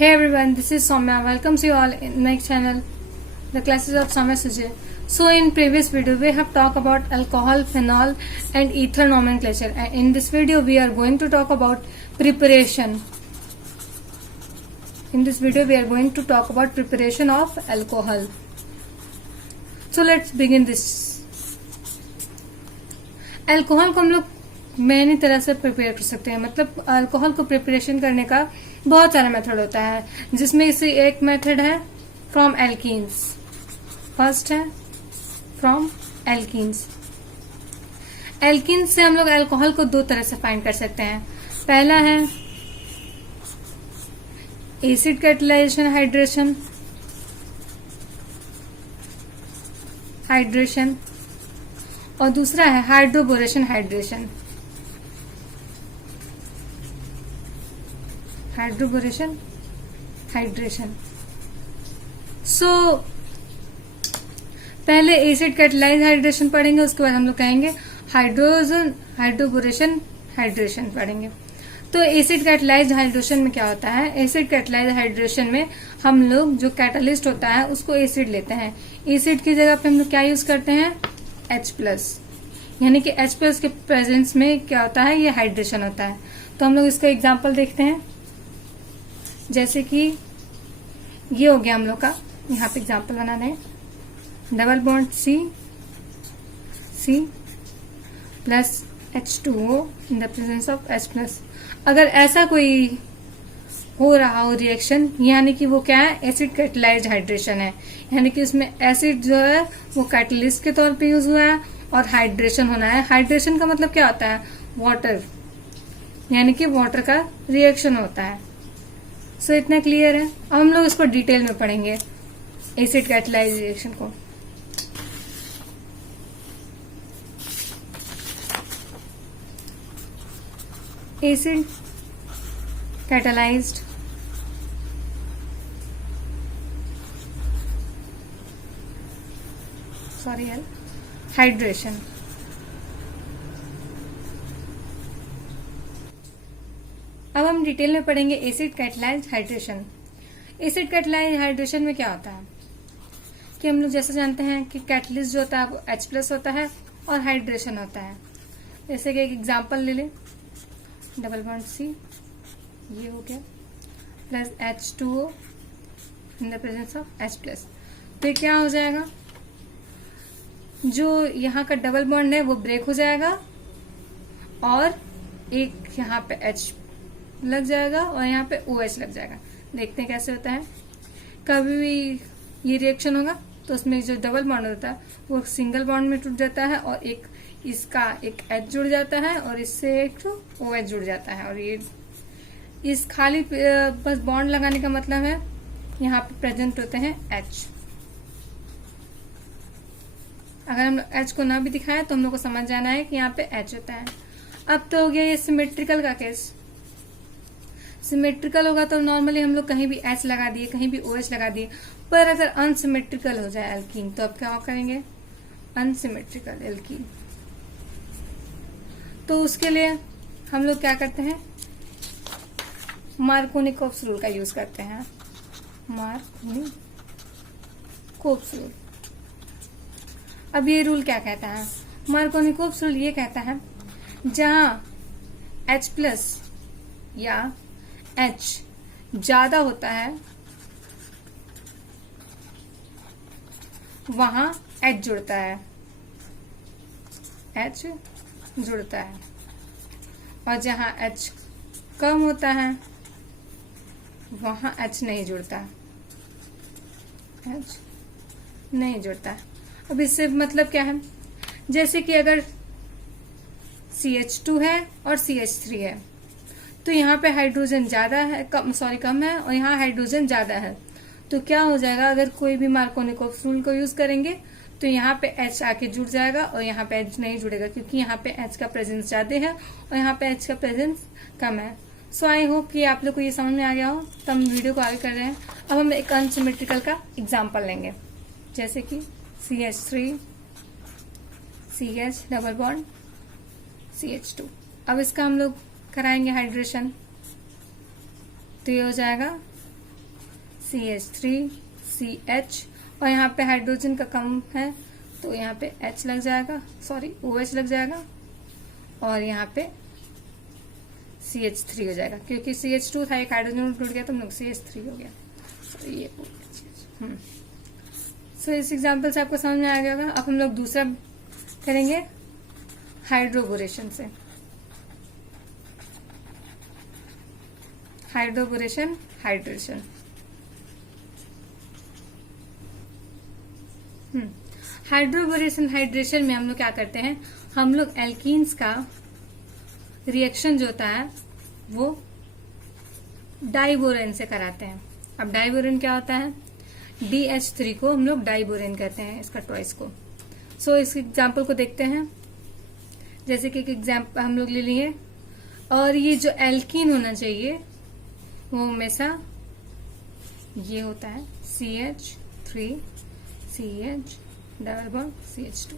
Hey everyone, this is Soumya. Welcomes you all in my channel, the classes of Soumya Sujay. So in previous video, we have talked about alcohol, phenol and ether nomenclature. And in this video, we are going to talk about preparation. In this video, we are going to talk about preparation of alcohol. So let's begin this. Alcohol को हम लोग many तरह से prepare कर सकते हैं. मतलब alcohol को प्रिपरेशन करने का बहुत सारा मेथड होता है, जिसमें से एक मेथड है फ्रॉम एल्कीन्स. फर्स्ट है फ्रॉम एल्कीन्स. एल्कीन्स से हम लोग अल्कोहल को दो तरह से फाइंड कर सकते हैं. पहला है एसिड कैटालाइजेशन हाइड्रेशन और दूसरा है हाइड्रोबोरेशन हाइड्रेशन. सो पहले एसिड कैटालाइज हाइड्रेशन पढ़ेंगे, उसके बाद हम लोग कहेंगे हाइड्रोबोरेशन हाइड्रेशन पढ़ेंगे. तो एसिड कैटालाइज हाइड्रेशन में क्या होता है? एसिड कैटालाइज हाइड्रेशन में हम लोग जो कैटालिस्ट होता है उसको एसिड लेते हैं. एसिड की जगह पे हम लोग क्या यूज करते हैं? H+. यानी कि H+ के प्रेजेंस में क्या होता है? ये हाइड्रेशन होता है. तो हम लोग इसका एग्जांपल देखते हैं. जैसे कि ये हो गया हम लोग का, यहाँ पे एग्जांपल बनाना है. Double bond C plus H2O in the presence of H+. अगर ऐसा कोई हो रहा हो रिएक्शन, यानी कि वो क्या है? एसिड कैटालाइज्ड हाइड्रेशन है. यानी कि उसमें एसिड जो है वो कैटलिस्ट के तौर पे यूज हुआ है और हाइड्रेशन होना है. हाइड्रेशन का मतलब क्या होता है? वाटर, यानी कि वाटर का रिएक्शन होता है. सो इतना क्लियर है. अब हम लोग इसको डिटेल में पढ़ेंगे, एसिड कैटालाइज्ड रिएक्शन को. Acid catalysed hydration. अब हम डिटेल में पढ़ेंगे acid catalysed hydration. Acid catalysed hydration में क्या होता है कि हम लोग जैसे जानते हैं कि कैटलिस्ट जो होता है वो H+ होता है और हाइड्रेशन होता है. जैसे कि एक एग्जांपल ले लें, डबल बॉन्ड C ये हो गया plus H2O in the presence of H+. तो क्या हो जाएगा? जो यहाँ का डबल बॉन्ड है वो ब्रेक हो जाएगा और एक यहाँ पे H लग जाएगा और यहाँ पे OH लग जाएगा. देखते हैं कैसे होता है. कभी भी ये रिएक्शन होगा तो उसमें जो डबल बॉन्ड होता है वो सिंगल बॉन्ड में टूट जाता है और एक इसका एक H जुड़ जाता है और इससे एक OH जुड़ जाता है. और ये इस खाली बस बॉन्ड लगाने का मतलब है यहाँ पे प्रेजेंट होते हैं H. अगर हम H को ना भी दिखाएं तो हम लोग को समझ जाना है कि यहाँ पे H होता है. अब तो हो गया ये सिमेट्रिकल का केस. सिमेट्रिकल होगा तो नॉर्मली हम लोग कहीं भी H लगा दिए, कहीं भी OH लगा दिए. पर अगर अनसिमेट्रिकल हो जाए एल्कीन तो अब क्या करेंगे? Unsymmetrical alkene. तो उसके लिए हम लोग क्या करते हैं? मार्कोनिकोव्स रूल का यूज करते हैं. Markovnikov's rule. अब ये रूल क्या कहता है? मार्कोनिकोव्स रूल ये कहता है जहां H+ या H ज्यादा होता है वहां H जुड़ता है. H जुड़ता है. और जहां H कम होता है वहां H नहीं जुड़ता. H नहीं जुड़ता. अब इससे मतलब क्या है? जैसे कि अगर CH2 है और CH3 है तो यहाँ पे हाइड्रोजन ज्यादा है, कम है और यहाँ हाइड्रोजन ज्यादा है. तो क्या हो जाएगा? अगर कोई भी मार्कोनिकोव्स रूल को यूज करेंगे तो यहाँ पे H आके जुड़ जाएगा और यहाँ पे H नहीं जुड़ेगा, क्योंकि यहाँ पे H का प्रेजेंस ज्यादा है और यहाँ पे H का प्रेजेंस कम है. सो आई होप कि आप लोग को ये समझ में आ गया हो. तो हम वीडियो को आगे कर रहे हैं. अब हम एक अनसिमेट्रिकल का एग्जाम्पल लेंगे, जैसे कि CH3 CH double bond CH2. अब इसका हम लोग कराएंगे हाइड्रेशन, तो ये हो जाएगा CH3CH, और यहाँ पे हाइड्रोजन का कम है तो यहाँ पे H लग जाएगा, सॉरी OH लग जाएगा, और यहाँ पे CH3 हो जाएगा, क्योंकि CH2 था, एक हाइड्रोजन टूट गया तो हम लोग CH3 हो गया। तो ये सो इस एग्जाम्पल से आपको समझ में आ गया होगा। अब हम लोग दूसरा करेंगे हाइड्रोबोरेशन से। Hydroboration hydration. हाइड्रोबोरेशन हाइड्रेशन में हम लोग क्या करते हैं, हम लोग एल्कीन्स का रिएक्शन जो होता है वो डाइबोरेन से कराते हैं। अब डाइबोरेन क्या होता है, DH3 को हम लोग डाइबोरेन कहते हैं, इसका ट्वाइस को। सो इस एग्जाम्पल को देखते हैं। जैसे कि एक एग्जाम्पल हम लोग ले लिए, और ये जो एल्कीन होना चाहिए वो हमेशा ये होता है CH3CH डबल बॉन्ड CH2।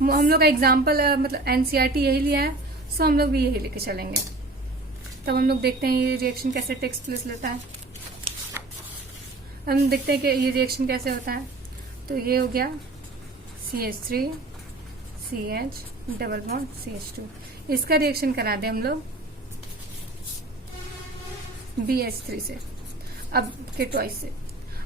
हम लोग का एग्जाम्पल मतलब NCERT यही लिया है, सो हम लोग भी यही लेके चलेंगे। तब हम लोग देखते हैं ये रिएक्शन कैसे टेक्स प्लेस लेता है। हम देखते हैं कि ये रिएक्शन कैसे होता है। तो ये हो गया CH3CH डबल बॉन्ड CH2। इसका रिएक्शन करा दें हम लोग BH3 से, अब के ट्वाइस से।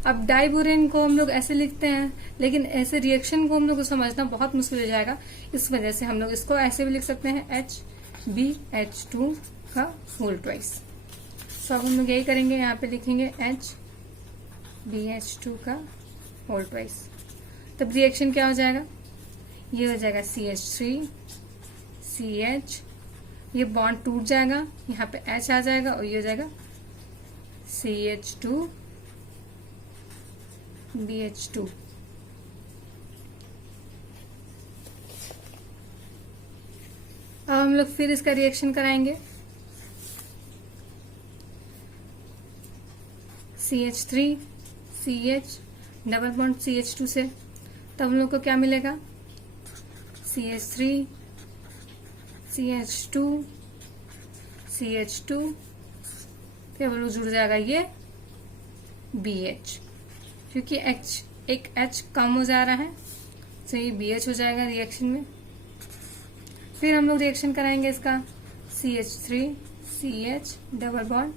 अब डाइबोरेन को हम लोग ऐसे लिखते हैं, लेकिन ऐसे रिएक्शन को हम लोग को समझना बहुत मुश्किल हो जाएगा। इस वजह से हम लोग इसको ऐसे भी लिख सकते हैं HBH2 का होल ट्वाइस। सो अब हम लोग यही करेंगे, यहाँ पे लिखेंगे HBH2 का होल ट्वाइस। तब रिएक्शन क्या हो जाएगा, ये हो जाएगा CH3CH, ये बॉन्ड टूट जाएगा, यहाँ पे H आ जाएगा, और ये हो जाएगा CH2BH2। अब हम लोग फिर इसका रिएक्शन कराएंगे CH3CH डबल बॉन्ड CH2 से। तब हम लोग को क्या मिलेगा, CH3CH2CH2, फिर हम लोग जुड़ जाएगा ये BH, क्योंकि एक H कम हो जा रहा है, तो ये BH हो जाएगा रिएक्शन में। फिर हम लोग रिएक्शन कराएंगे इसका CH3CH डबल बॉन्ड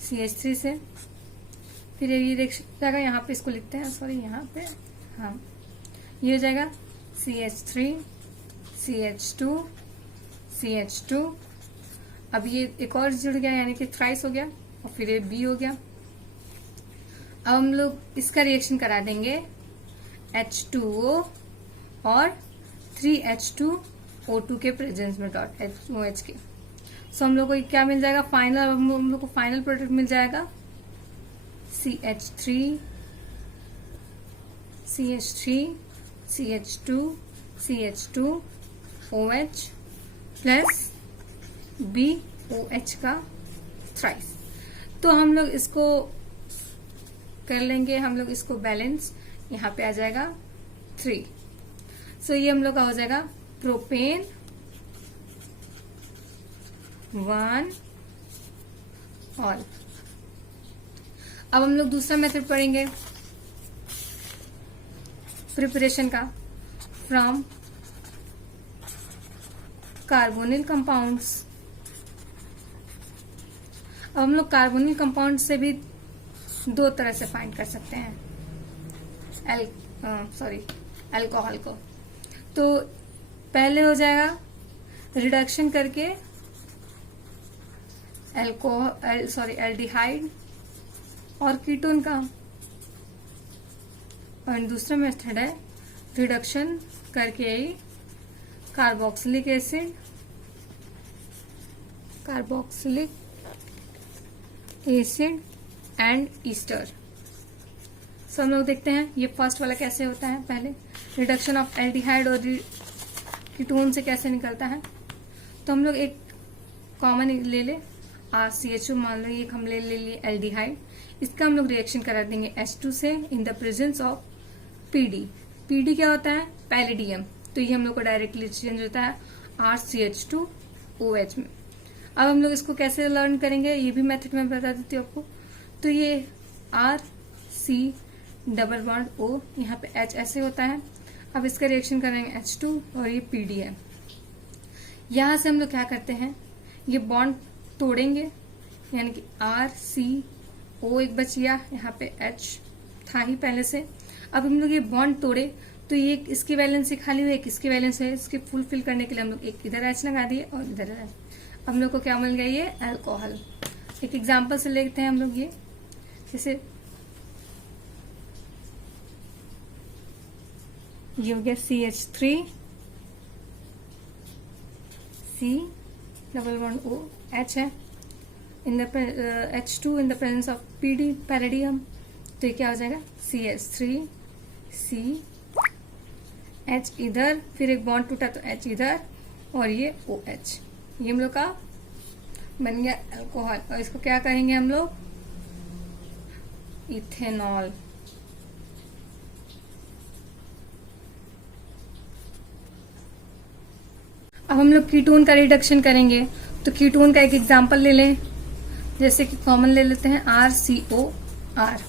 CH3 से। फिर ये रिएक्शन जाएगा, यहाँ पे इसको लिखते हैं, सॉरी यहाँ पे, हाँ ये हो जाएगा CH3CH2CH2। अब ये एक और जुड़ गया, यानी कि थ्राइस हो गया, और फिर ये B हो गया। अब हम लोग इसका रिएक्शन करा देंगे H2O और 3H2O2 के प्रेजेंस में डॉट OH के। सो हम लोग को क्या मिल जाएगा फाइनल, हम लोग को फाइनल प्रोडक्ट मिल जाएगा CH3CH2CH2OH प्लस BOH का थ्राइस। तो हम लोग इसको कर लेंगे, हम लोग इसको बैलेंस, यहाँ पे आ जाएगा 3। सो ये हम लोग का हो जाएगा प्रोपेन 1 ऑल। अब हम लोग दूसरा मेथड पढ़ेंगे प्रिपरेशन का, फ्रॉम कार्बोनिल कंपाउंड्स। अब हम लोग कार्बोनिल कंपाउंड से भी दो तरह से फाइंड कर सकते हैं अल्कोहल को। तो पहले हो जाएगा रिडक्शन करके एल्डिहाइड और कीटोन का, और दूसरा मेथड है रिडक्शन करके कार्बोक्सिलिक एसिड एंड ईस्टर। सो हम लोग देखते हैं ये फर्स्ट वाला कैसे होता है। पहले रिडक्शन ऑफ एल्डिहाइड और कीटोन से कैसे निकलता है। तो हम लोग एक कॉमन ले ले RCHO, मान लो एक हम ले लिए एल्डिहाइड, इसका हम लोग रिएक्शन करा देंगे H2 से in the presence of PD क्या होता है, पैलिडियम। तो ये हम लोग को डायरेक्टली चेंज होता है RCH2OH में। अब हम लोग इसको कैसे लर्न करेंगे, ये भी मेथड में बता देती हूँ आपको। तो ये R C double bond O, यहाँ पे H ऐसे होता है। अब इसका रिएक्शन करेंगे H2 और ये PD है। यहां से हम लोग क्या करते हैं, ये बॉन्ड तोड़ेंगे, यानी कि आर सी ओ एक बच गया, यहाँ पे H था ही पहले से। अब हम लोग ये बॉन्ड तोड़े तो ये इसकी वैलेंसी खाली हुई, एक इसकी वैलेंसी है, इसके फुलफिल करने के लिए हम लोग एक इधर H लगा दिए और इधर H। अब हम लोग को क्या मिल गया, ये अल्कोहल। एक एग्जाम्पल से लेते हैं हम लोग, ये जैसे ये हो गया CH3 C double bond O H है, in the H2 in the presence of PD पैरेडियम, तो ये क्या हो जाएगा CH3 C H इधर, फिर एक बॉन्ड टूटा तो H इधर और ये OH, ये हम लोग का बन गया अल्कोहल। और इसको क्या कहेंगे हम लोग, इथेनॉल। अब हम लोग कीटोन का रिडक्शन करेंगे, तो कीटोन का एक एग्जांपल ले लें, जैसे कि कॉमन ले लेते हैं RCOR।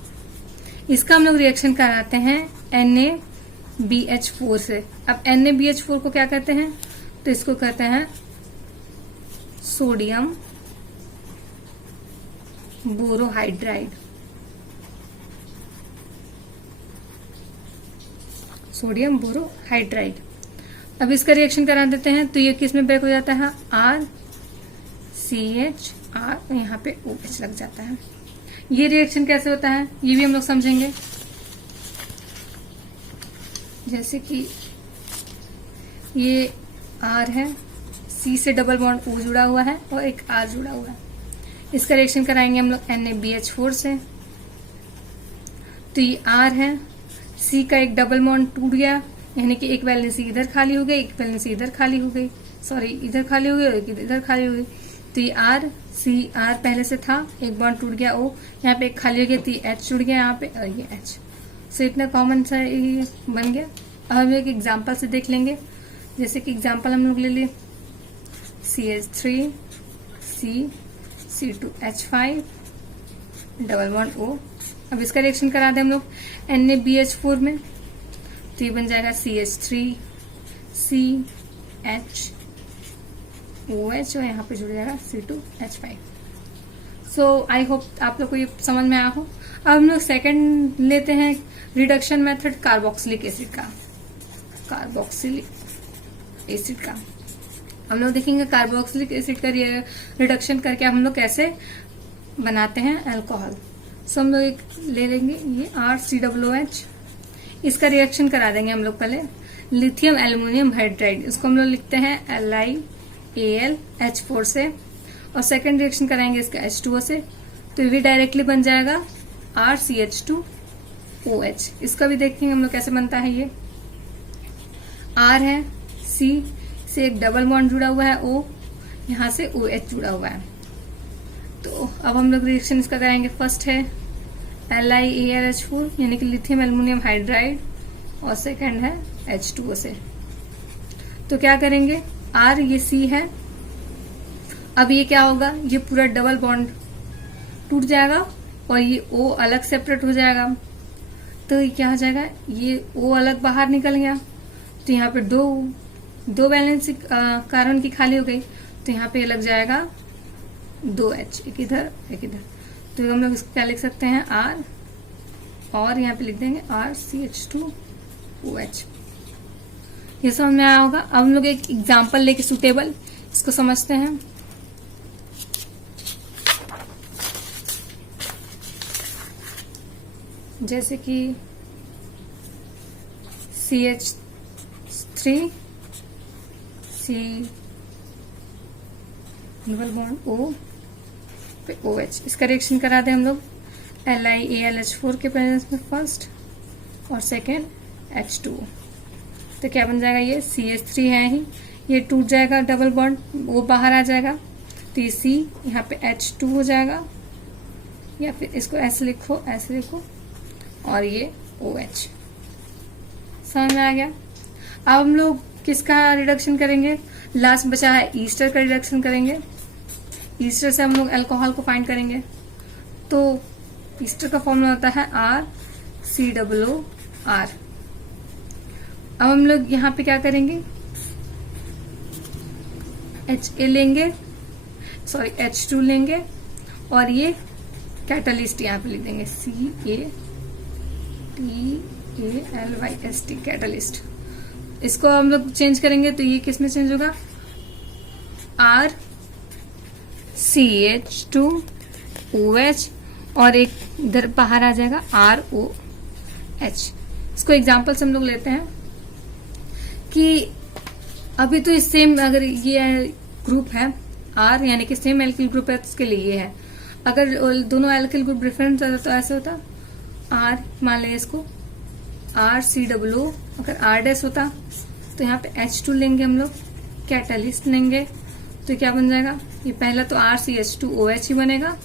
इसका हम लोग रिएक्शन कराते हैं NaBH4 से। अब NaBH4 को क्या कहते हैं, तो इसको कहते हैं सोडियम बोरोहाइड्राइड। Sodium borohydride. अब इसका रिएक्शन करा देते हैं, तो ये किस में ब्रेक हो जाता है, RCHR, यहाँ पे OH लग जाता है। ये रिएक्शन कैसे होता है ये भी हम लोग समझेंगे, जैसे कि ये R है, C से डबल बॉन्ड O जुड़ा हुआ है और एक R जुड़ा हुआ है। इसका रिएक्शन कराएंगे हम लोग NaBH4 से, तो ये R है, C का एक डबल बॉन्ड टूट गया, यानी कि एक वैलेंसी इधर खाली हो गई, एक वैलेंसी इधर खाली हो गई, सॉरी इधर खाली हो गई और एक इधर खाली हो गई। तो ये RCR पहले से था, एक बॉन्ड टूट गया O, यहाँ पे एक खाली हो गया, तो H जुड़ गया यहाँ पे और ये H। सो इतना कॉमन सा ये बन गया। अब हम एक एग्जाम्पल से देख लेंगे, जैसे कि एग्जाम्पल हम लोग ले लिए CH3 C C2H5 double bond O। अब इसका रिएक्शन करा दें हम लोग NaBH4 में, तो ये बन जाएगा CH3 C H OH और यहाँ पे जुड़ जाएगा C2H5। सो आई होप आप लोग को ये समझ में आया हो। अब हम लोग सेकंड लेते हैं रिडक्शन मेथड कार्बोक्सिलिक एसिड का। कार्बोक्सिलिक एसिड का हम लोग देखेंगे कार्बोक्सिलिक एसिड का रिडक्शन करके हम लोग कैसे बनाते हैं अल्कोहल। सो हम लोग एक ले लेंगे ये RCOOH, इसका रिएक्शन करा देंगे हम लोग पहले लिथियम एल्युमिनियम हाइड्राइड, इसको हम लोग लिखते हैं LiAlH4 से, और सेकंड रिएक्शन कराएंगे इसका H2O से, तो ये भी डायरेक्टली बन जाएगा RCH2OH। इसका भी देखेंगे हम लोग कैसे बनता है। ये R है, C से एक डबल बॉन्ड जुड़ा हुआ है O, यहाँ से OH जुड़ा हुआ है। तो अब हम लोग रिएक्शन इसका कराएंगे, फर्स्ट है LiAlH4 यानी कि लिथियम एल्युमिनियम हाइड्राइड, और सेकंड है H2O से। तो क्या करेंगे, R ये C है, अब ये क्या होगा, ये पूरा डबल बॉन्ड टूट जाएगा और ये O अलग सेपरेट हो जाएगा। तो ये क्या हो जाएगा, ये O अलग बाहर निकल गया, तो यहाँ पे दो वैलेंसी कार्बन की खाली हो गई, तो यहाँ पे लग जाएगा 2H, एक इधर एक इधर। तो हम लोग इसको क्या लिख सकते हैं, R, और यहाँ पे लिख देंगे RCH2OH। ये समझ में आया होगा। अब हम लोग एक एग्जाम्पल लेके सुटेबल इसको समझते हैं। जैसे कि CH3 C double bond O पे OH, इसका रिएक्शन करा दें हम लोग LiAlH4 के प्रेजेंस में फर्स्ट और सेकेंड H2O। तो क्या बन जाएगा, ये CH3 है ही, ये टूट जाएगा डबल बॉन्ड, वो बाहर आ जाएगा, तो ये C यहाँ पे H2 हो जाएगा, या फिर इसको ऐसे लिखो और ये OH। समझ में आ गया। अब हम लोग किसका रिडक्शन करेंगे, लास्ट बचा है ईस्टर का रिडक्शन करेंगे। ईस्टर से हम लोग अल्कोहल को फाइंड करेंगे। तो ईस्टर का फॉर्मूला होता है RCOO R। अब हम लोग यहाँ पे क्या करेंगे, HA लेंगे, सॉरी H2 लेंगे और ये कैटलिस्ट यहाँ पे लिख देंगे CATALYST कैटलिस्ट। इसको हम लोग चेंज करेंगे तो ये किस में चेंज होगा, RCH2OH और एक इधर बाहर आ जाएगा ROH। इसको एग्जांपल से हम लोग लेते हैं कि अभी तो इस सेम, अगर ये ग्रुप है R यानी कि सेम एल्किल ग्रुप है तो उसके लिए ये है। अगर दोनों एल्किल ग्रुप डिफरेंट होता तो ऐसे होता, R मान लिया इसको RCOO, अगर R' होता तो यहाँ पे H2 लेंगे हम लोग, कैटलिस्ट लेंगे तो क्या बन जाएगा, ये पहला तो RCH2OH ही बनेगा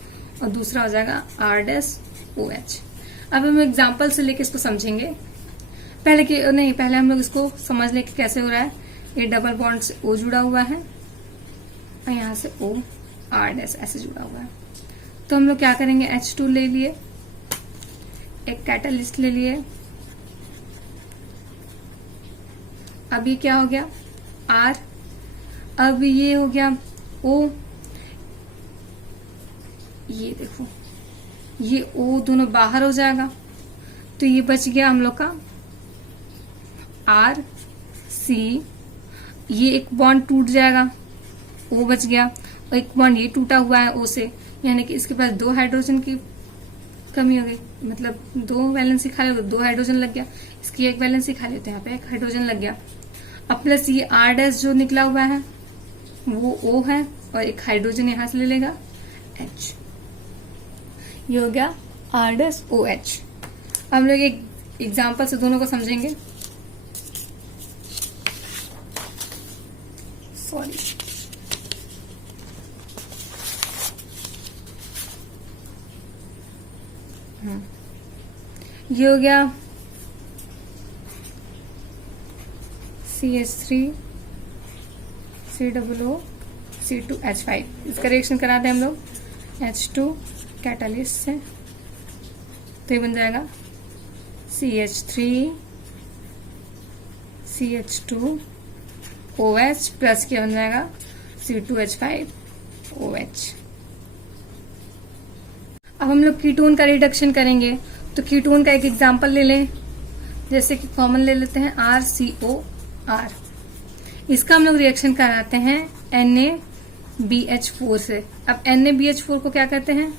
और दूसरा हो जाएगा R'OH। अब हम एग्जांपल से लेके इसको समझेंगे। पहले हम लोग इसको समझ लें कि कैसे हो रहा है। ये डबल बॉन्ड से O जुड़ा हुआ है और यहाँ से O R' ऐसे जुड़ा हुआ है। तो हम लोग क्या करेंगे, H2 ले लिए, एक कैटलिस्ट ले लिए। अब ये क्या हो गया R, अब ये हो गया O, ये देखो ये O दोनों बाहर हो जाएगा तो ये बच गया हम लोग का R C, ये एक बॉन्ड टूट जाएगा, O बच गया और एक बॉन्ड ये टूटा हुआ है O से, यानी कि इसके पास 2 हाइड्रोजन की कमी हो गई, मतलब 2 वैलेंसी खाली हो गई, 2 हाइड्रोजन लग गया। इसकी एक वैलेंसी खाली होती है, यहाँ पे 1 हाइड्रोजन लग गया। अब प्लस ये R' जो निकला हुआ है वो O है और एक हाइड्रोजन यहां से ले लेगा H, ये हो गया R'OH। हम लोग एक एग्जांपल से दोनों को समझेंगे। सॉरी, ये हो गया CH3 COO C2H5। इसका रिएक्शन कराते हैं हम लोग H2 कैटलिस्ट से, तो ये बन जाएगा CH3 CH2OH प्लस क्या बन जाएगा C2H5OH। अब हम लोग कीटोन का रिडक्शन करेंगे तो कीटोन का एक एग्जांपल ले लें, जैसे कि कॉमन ले लेते हैं RCOR। इसका हम लोग रिएक्शन कराते हैं NaBH4 से। अब NaBH4 को क्या कहते हैं,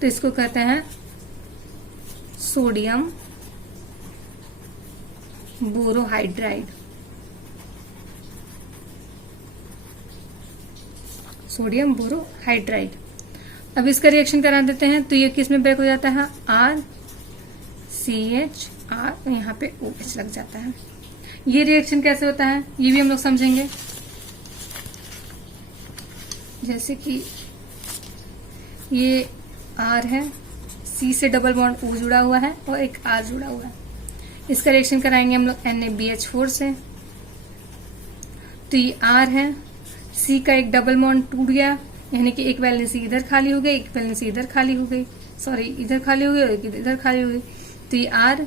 तो इसको कहते हैं सोडियम बोरोहाइड्राइड। Sodium borohydride. अब इसका रिएक्शन करा देते हैं तो ये किस में ब्रेक हो जाता है, RCHR, यहाँ पे OH लग जाता है। ये रिएक्शन कैसे होता है ये भी हम लोग समझेंगे। जैसे कि ये R है, C से डबल बॉन्ड O जुड़ा हुआ है और एक R जुड़ा हुआ है। इसका रिएक्शन कराएंगे हम लोग NaBH4 से, तो ये R है, C का एक डबल बॉन्ड टूट गया, यानी कि एक वैलेंसी इधर खाली हो गई, एक वैलेंसी इधर खाली हो गई, सॉरी इधर खाली हो गई और एक इधर खाली हो गई। तो ये R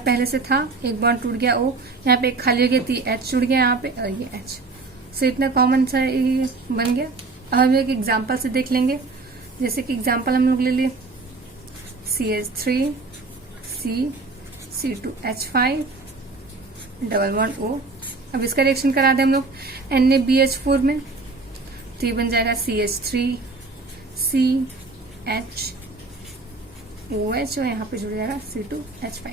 पहले से था, एक बॉन्ड टूट गया O, यहाँ पे एक खाली हो गया तो H जुड़ गया यहाँ पे और ये H। सो इतना कॉमन सा ये बन गया। अब हम एक एग्जांपल से देख लेंगे। जैसे कि एग्जांपल हम लोग ले लिए CH3 C2H5 double bond O। अब इसका रिएक्शन करा दें हम लोग NaBH4 में, तो ये बन जाएगा CH3 CHOH और यहाँ पे जुड़ जाएगा C2H5।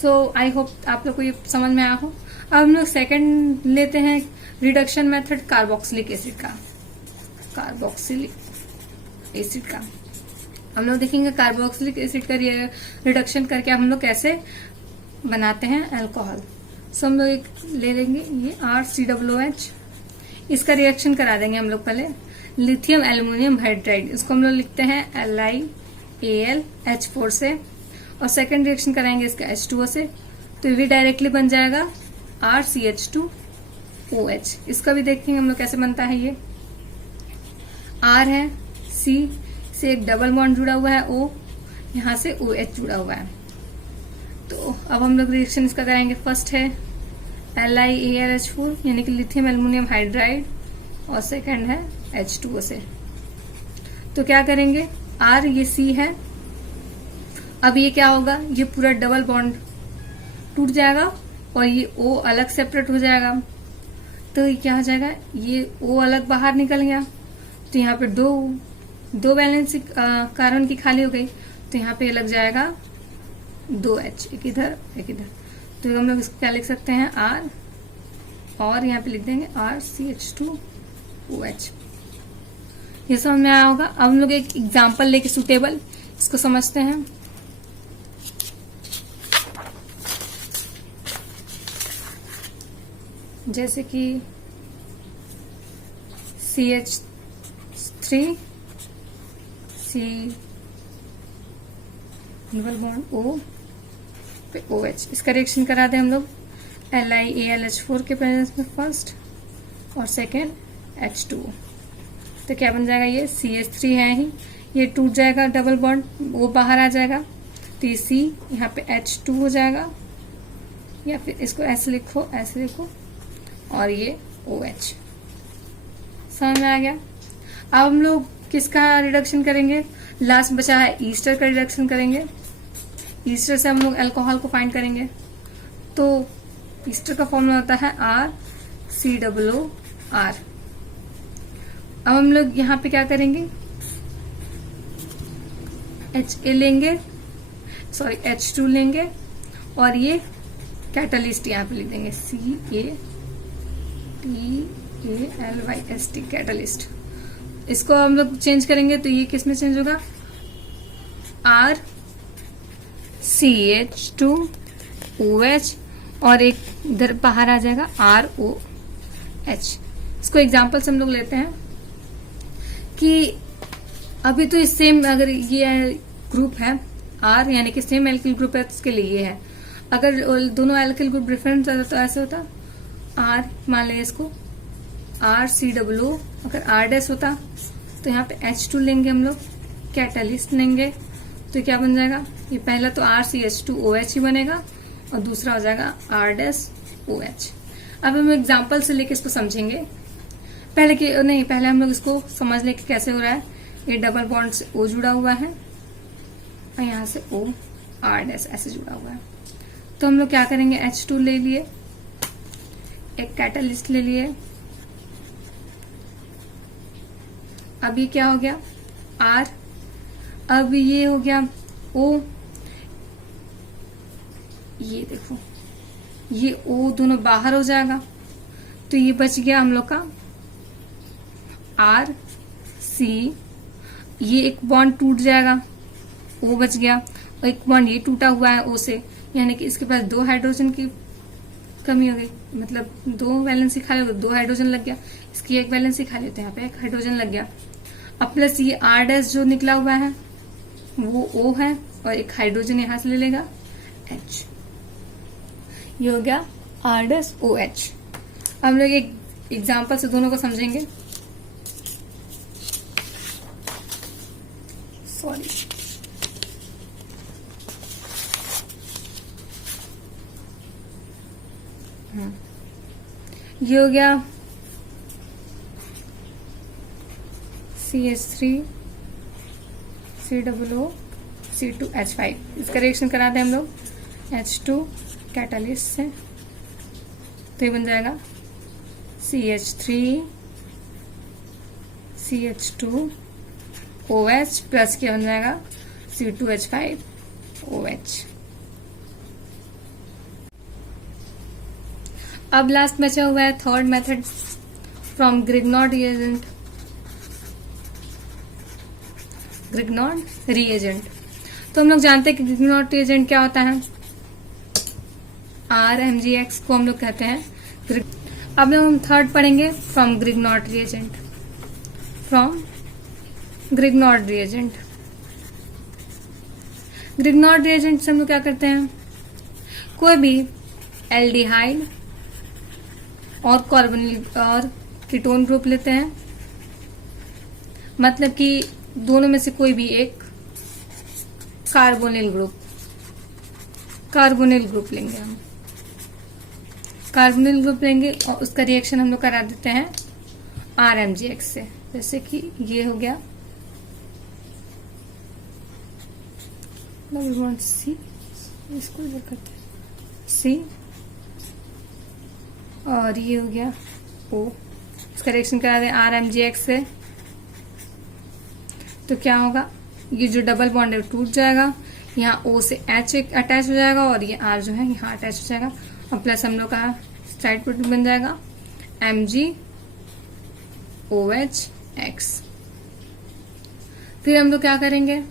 सो आई होप आप लोग को ये समझ में आया हो। अब हम लोग सेकंड लेते हैं रिडक्शन मेथड कार्बोक्सिलिक एसिड का। कार्बोक्सिलिक एसिड का हम लोग देखेंगे कार्बोक्सिलिक एसिड का रिडक्शन करके हम लोग कैसे बनाते हैं अल्कोहल। सो हम लोग एक ले लेंगे ये RCOOH, इसका रिएक्शन करा देंगे हम लोग पहले लिथियम एल्यूमिनियम हाइड्राइड, इसको हम लोग लिखते हैं LiAlH4 से, और सेकंड रिएक्शन कराएंगे इसका H2O से, तो ये डायरेक्टली बन जाएगा RCH2OH। इसका भी देखेंगे हम लोग कैसे बनता है। ये R है, C से एक डबल बॉन्ड जुड़ा हुआ है O, यहाँ से OH जुड़ा हुआ है। तो अब हम लोग रिएक्शन इसका कराएंगे। फर्स्ट है LiAlH4 यानी कि लिथियम एल्युमिनियम हाइड्राइड, और सेकंड है H2O से। तो क्या करेंगे, R ये C है, अब ये क्या होगा, ये पूरा डबल बॉन्ड टूट जाएगा और ये O अलग सेपरेट हो जाएगा। तो ये क्या हो जाएगा, ये O अलग बाहर निकल गया, तो यहाँ पे दो वैलेंसी कार्बन की खाली हो गई, तो यहाँ पे लग जाएगा 2H, एक इधर एक इधर। तो हम लोग इसको क्या लिख सकते हैं, R, और यहाँ पे लिख देंगे RCH2OH। ये समझ में आया होगा। अब हम लोग एक एग्जांपल लेके सुटेबल इसको समझते हैं। जैसे कि CH3 C double bond O पे OH, इसका रिएक्शन करा दें हम लोग LiAlH4 के प्रेजेंस में फर्स्ट, और सेकेंड H2O। तो क्या बन जाएगा, ये CH3 है ही, ये टूट जाएगा डबल बॉन्ड, वो बाहर आ जाएगा, तो ये C यहाँ पे H2 हो जाएगा, या फिर इसको ऐसे लिखो और ये OH। समझ में आ गया। अब हम लोग किसका रिडक्शन करेंगे, लास्ट बचा है ईस्टर का रिडक्शन करेंगे। ईस्टर से हम लोग अल्कोहल को फाइंड करेंगे। तो ईस्टर का फॉर्मूला होता है RCOOR। अब हम लोग यहाँ पे क्या करेंगे, HA लेंगे, सॉरी H2 लेंगे, और ये कैटलिस्ट यहाँ पे लिख देंगे CATALYST, कैटलिस्ट। इसको हम लोग चेंज करेंगे, तो ये किस में चेंज होगा, RCH2OH, और एक इधर बाहर आ जाएगा ROH। इसको एग्जांपल से हम लोग लेते हैं कि अभी तो सेम, अगर ये ग्रुप है R यानी कि सेम एल्किल ग्रुप है, तो इसके लिए ये है। अगर दोनों एल्किल ग्रुप डिफरेंट होता तो ऐसे होता, R मान लिया इसको RCOO, अगर R' होता तो यहाँ पे H2 लेंगे हम लोग, कैटलिस्ट लेंगे, तो क्या बन जाएगा, ये पहला तो RCH2OH ही बनेगा और दूसरा हो जाएगा R'OH। अब हम एग्जांपल से लेके इसको समझेंगे। पहले हम लोग इसको समझ ले कि कैसे हो रहा है। ये डबल बॉन्ड से O जुड़ा हुआ है और यहाँ से O R' ऐसे जुड़ा हुआ है। तो हम लोग क्या करेंगे, H2 ले लिए, एक कैटलिस्ट ले लिए। अब ये क्या हो गया, R, अब ये हो गया O, ये देखो ये O दोनों बाहर हो जाएगा, तो ये बच गया हम लोग का R C, ये एक बॉन्ड टूट जाएगा, O बच गया, और एक बॉन्ड ये टूटा हुआ है O से, यानी कि इसके पास 2 हाइड्रोजन की कमी हो गई, मतलब 2 वैलेंसी खाली हो गई, 2 हाइड्रोजन लग गया, इसकी 1 वैलेंसी खाली होती है, यहाँ पे 1 हाइड्रोजन लग गया। अब प्लस ये R' जो निकला हुआ है वो O है, और एक हाइड्रोजन यहां से ले लेगा H, ये हो गया R'OH। हम लोग एक एग्जांपल से दोनों को समझेंगे। सॉरी, ये हो गया CH3 COO C2H5। इसका रिएक्शन करा दें हम लोग H2 कैटलिस्ट से, तो ये बन जाएगा CH3 CH2OH प्लस क्या बन जाएगा C2H5OH। अब लास्ट बचा हुआ है third method from Grignard reagent. Grignard reagent, तो हम लोग जानते हैं कि ग्रिग्नॉर्ड रिएजेंट क्या होता है, RMgX को हम लोग कहते हैं। अब लोग हम थर्ड पढ़ेंगे from Grignard reagent. From Grignard reagent, Grignard reagent से हम लोग क्या करते हैं, कोई भी एल्डिहाइड और कार्बोनिल और कीटोन ग्रुप लेते हैं, मतलब कि दोनों में से कोई भी एक कार्बोनिल ग्रुप, कार्बोनिल ग्रुप लेंगे हम, कार्बोनिल ग्रुप लेंगे और उसका रिएक्शन हम लोग करा देते हैं RMgX से। जैसे कि ये हो गया डबल बॉन्ड C, इसको इधर करते हैं C, और ये हो गया O, इसका रिएक्शन करा दें RMgX से। तो क्या होगा, ये जो डबल बॉन्ड है टूट जाएगा, यहाँ O से H अटैच हो जाएगा और ये R जो है यहाँ अटैच हो जाएगा, और प्लस हम लोग का साइड प्रोडक्ट बन जाएगा MgOH। फिर हम लोग क्या करेंगे,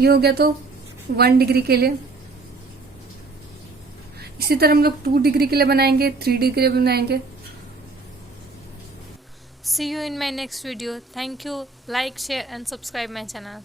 ये हो गया तो 1 डिग्री के लिए। इसी तरह हम लोग 2 डिग्री के लिए बनाएंगे, 3 डिग्री के लिए बनाएंगे। See you in my next video. Thank you. Like, share and subscribe my channel.